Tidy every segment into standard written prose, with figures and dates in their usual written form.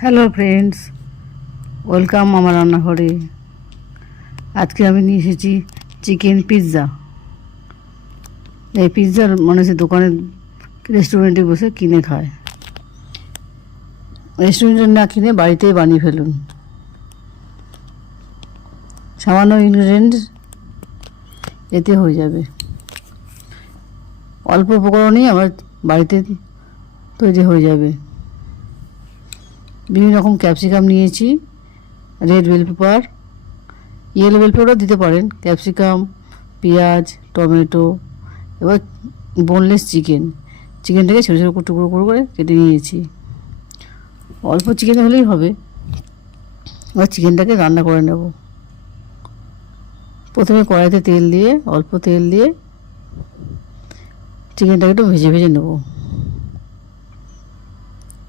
Hello friends, welcome আমার রান্নাঘরে। আজকে আমি নিয়ে এসেছি চিকেন পিৎজা। এই পিৎজার মানুষের দোকানে রেস্টুরেন্টে বসে কিনে খায়। রেস্টুরেন্টে না কিনে বাড়িতেই বানিয়ে ফেলুন। সামান্য ইনগ্রিডিয়েন্ট এতে হয়ে যাবে। অল্প উপকরণেই আমার বাড়িতে তৈরি হয়ে যাবে। বিভিন্ন রকম ক্যাপসিকাম নিয়েছি, red bell pepper, yellow bell পেপারও দিতে পারেন, ক্যাপসিকাম, পেঁয়াজ, টমেটো। এবার বোনলেস চিকেনটাকে ছোটো ছোটো টুকরো করে কেটে নিয়েছি। অল্প চিকেন হলেই হবে। এবার চিকেনটাকে রান্না করে নেব। প্রথমে কড়াইতে অল্প তেল দিয়ে চিকেনটাকে একটু ভেজে ভেজে নেব।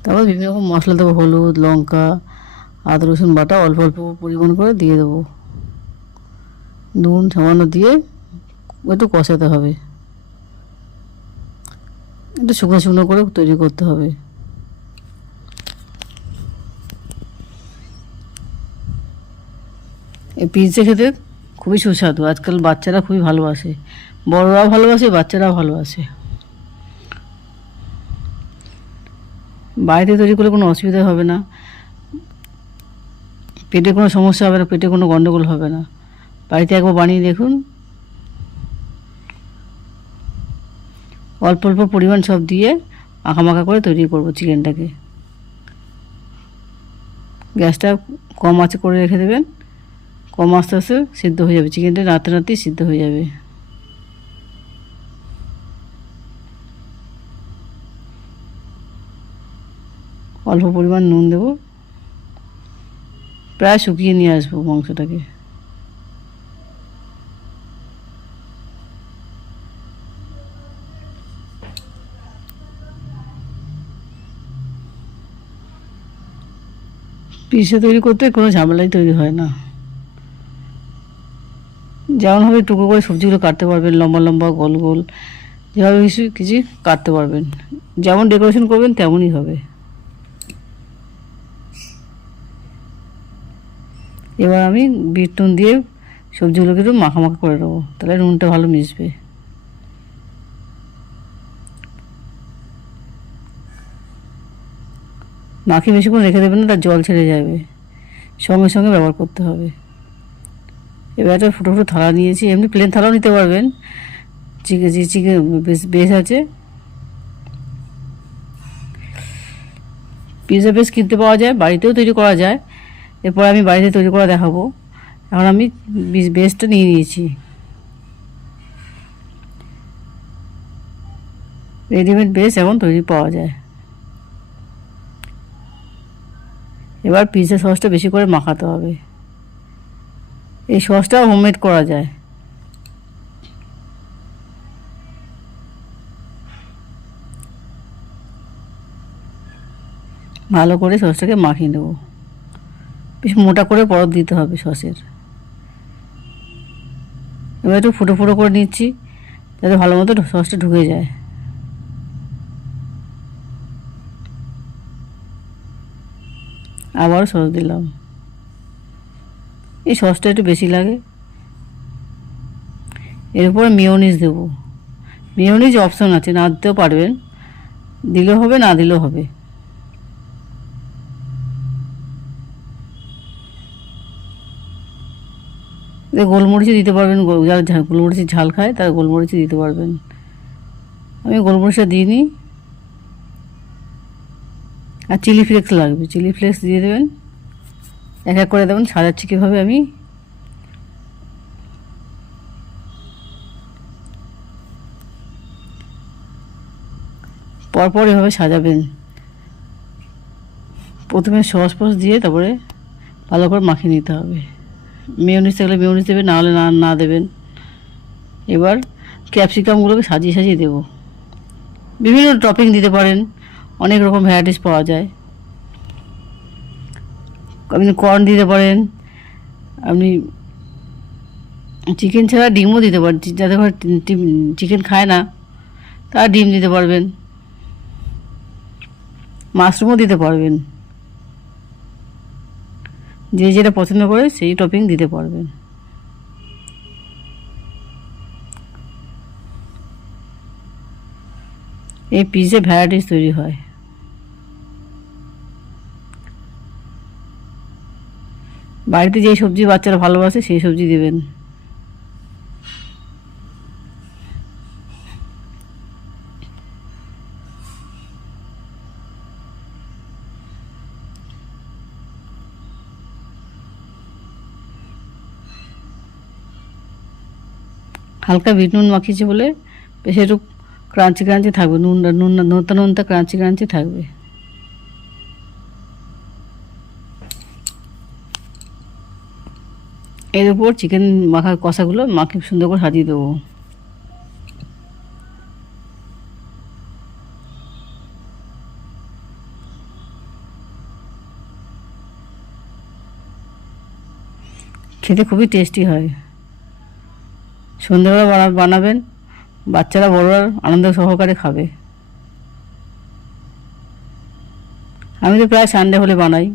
তারপর বিভিন্ন রকম মশলা দেবো, হলুদ, লঙ্কা, আদা রসুন বাটা অল্প অল্প পরিমাণ করে দিয়ে দেবো। নুন সামান্য দিয়ে একটু কষাতে হবে। একটু শুকনো শুকনো করে তৈরি করতে হবে। এই পিৎজা খেতে খুবই সুস্বাদু। আজকাল বাচ্চারা খুবই ভালোবাসে, বড়রাও ভালোবাসে, বাচ্চারাও ভালোবাসে। বাড়িতে তৈরি করলে কোনো অসুবিধা হবে না, পেটে কোনো সমস্যা হবে না, পেটে কোনো গণ্ডগোল হবে না। বাড়িতে একবার বানিয়ে দেখুন। অল্প অল্প পরিমাণ সব দিয়ে মাখা করে তৈরি করব চিকেনটাকে। গ্যাসটা কম আঁচে করে রেখে দেবেন। কম আস্তে আস্তে সিদ্ধ হয়ে যাবে চিকেনটা, নাড়তে নাড়তেই সিদ্ধ হয়ে যাবে। অল্প পরিমাণ নুন দেব। প্রায় শুকিয়ে নিয়ে আসবো মাংসটাকে। পিৎজা তৈরি করতে কোনো ঝামেলাই তৈরি হয় না। যেমনভাবে টুকরো করে সবজিগুলো কাটতে পারবেন, লম্বা লম্বা গোল গোল, যেভাবে কিছু কাটতে পারবেন। যেমন ডেকোরেশন করবেন তেমনই হবে। এবার আমি বিট নুন দিয়ে সবজিগুলোকে একটু মাখা করে দেবো, তাহলে নুনটা ভালো মিশবে। মাখিয়ে বেশিক্ষণ রেখে দেবেন না, তার জল ছেড়ে যাবে। সঙ্গে সঙ্গে ব্যবহার করতে হবে। এবার একটা ফুটো ফুটো থালা নিয়েছি, এমনি প্লেন থালাও নিতে পারবেন। চিকেন বেশ আছে। পিৎজা বেস কিনতে পাওয়া যায়, বাড়িতেও তৈরি করা যায়। এরপর আমি বাড়িতে তৈরি করা দেখাবো। এখন আমি বেসটা নিয়ে নিয়েছি। রেডিমেড বেস এখন তৈরি পাওয়া যায়। এবার পিৎজা সসটা বেশি করে মাখাতে হবে। এই সসটাও হোমমেড করা যায়। ভালো করে সসটাকে মাখিয়ে নেব। বেশ মোটা করে পরত দিতে হবে সসের। এবার একটু ফুটো ফুটো করে নিচ্ছি, যাতে ভালো মতো সসটা ঢুকে যায়। আবারও সস দিলাম। এই সসটা একটু বেশি লাগে। এরপরে মেয়োনিজ দেবো। মেয়োনিজ অপশন আছে, না দিতেও পারবেন, দিলেও হবে, না দিলেও হবে। গোলমরিচও দিতে পারবেন, যারা গোলমরিচের ঝাল খায় তারা গোলমরিচও দিতে পারবেন। আমি গোলমরিচটা দিইনি। আর চিলি ফ্লেক্স লাগবে, চিলি ফ্লেক্স দিয়ে দেবেন। এক এক করে দেবেন। সাজাচ্ছি কীভাবে আমি, পরপর এভাবে সাজাবেন। প্রথমে সস ফস দিয়ে তারপরে ভালো করে মাখিয়ে নিতে হবে। মেয়োনিজ থাকলে মেয়োনিজ দেবেন, না হলে না দেবেন। এবার ক্যাপসিকামগুলোকে সাজিয়ে সাজিয়ে দেবো। বিভিন্ন টপিং দিতে পারেন, অনেক রকম ভ্যারাইটিস পাওয়া যায়। আপনি কর্ন দিতে পারেন, আপনি চিকেন ছাড়া ডিমও দিতে পারেন। যাদের ঘরে চিকেন খায় না তারা ডিম দিতে পারবেন, মাশরুমও দিতে পারবেন। যে যেটা পছন্দ করে সেই টপিং দিতে পারবেন। এই পিজে ভ্যারাইটিস তৈরি হয়। বাড়িতে যেই সবজি বাচ্চারা ভালোবাসে সেই সবজি দেবেন। হালকা বিট নুন মাখিয়েছি বলে বেশ একটু ক্রাঞ্চি ক্রাঞ্চি থাকবে, নোনতা নোনতা ক্রাঞ্চি ক্রাঞ্চি থাকবে। এর উপর চিকেন মাখার কষাগুলো মাখিয়ে সুন্দর করে সাজিয়ে দেবো। খেতে খুবই টেস্টি হয়। সন্ধ্যাবেলা বানাবেন, বাচ্চারা বড়রা আনন্দ সহকারে খাবে। আমি তো প্রায় সানডে হলে বানাই।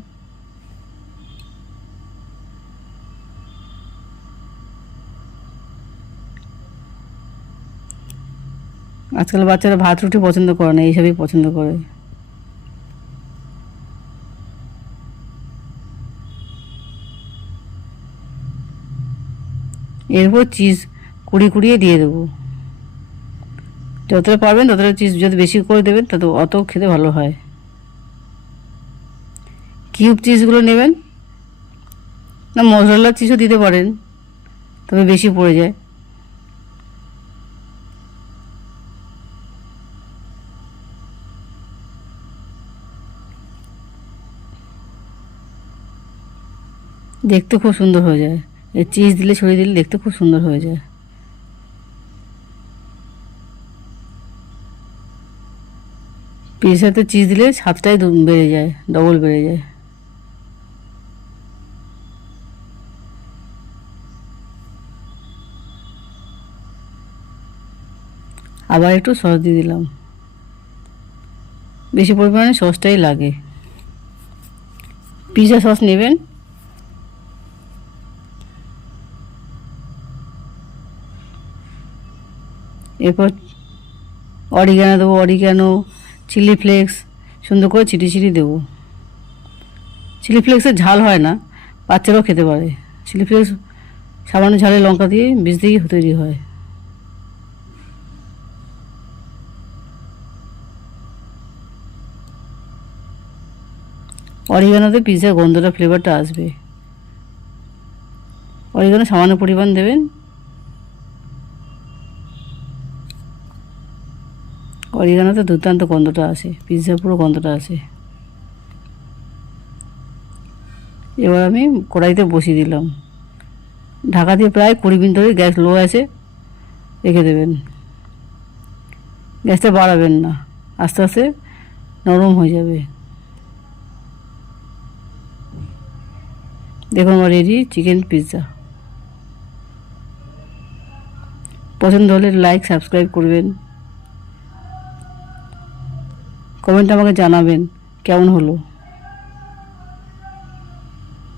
আজকাল বাচ্চারা ভাত রুটি পছন্দ করে না, এইসবই পছন্দ করে। এরপর চিজ কুড়িয়ে দিয়ে দেবো। যতটা পারবেন ততটা চিজ যদি বেশি করে দেবেন তত অত খেতে ভালো হয়। কিউব চিজগুলো নেবেন, না মশলা চিজও দিতে পারেন, তবে বেশি পড়ে যায়। দেখতে খুব সুন্দর হয়ে যায়, এই চিজ দিলে ছড়িয়ে দিলে দেখতে খুব সুন্দর হয়ে যায়। পিজাতে চিজ দিলে স্বাদটাই বেড়ে যায়, ডবল বেড়ে যায়। আবার একটু সস দিয়ে দিলাম, বেশি পরিমাণে সসটাই লাগে। পিজা সস নেবেন, এরপর অরিগ্যানো দেবো, অরিগ্যানো, চিলি ফ্লেক্স সুন্দর করে ছিটিয়ে দেবো। চিলি ফ্লেক্সের ঝাল হয় না, বাচ্চারাও খেতে পারে। চিলি ফ্লেক্স সামান্য ঝালে লঙ্কা দিয়ে বীজ দিয়ে তৈরি হয়। অরিগ্যানোতে পিৎজার গন্ধটা ফ্লেভারটা আসবে। অরিগ্যানো সামান্য পরিমাণ দেবেন। অরিগ্যানোতে দুর্দান্ত গন্ধটা আসে, পিৎজার পুরো গন্ধটা আসে। এবার আমি কড়াইতে বসিয়ে দিলাম, ঢাকা দিয়ে প্রায় 20 মিনিট ধরে গ্যাস লো আছে রেখে দেবেন। গ্যাসটা বাড়াবেন না, আস্তে আস্তে নরম হয়ে যাবে। দেখুন আমার রেডি চিকেন পিৎজা। পছন্দ হলে লাইক সাবস্ক্রাইব করবেন, কমেন্টে আমাকে জানাবেন কেমন হলো।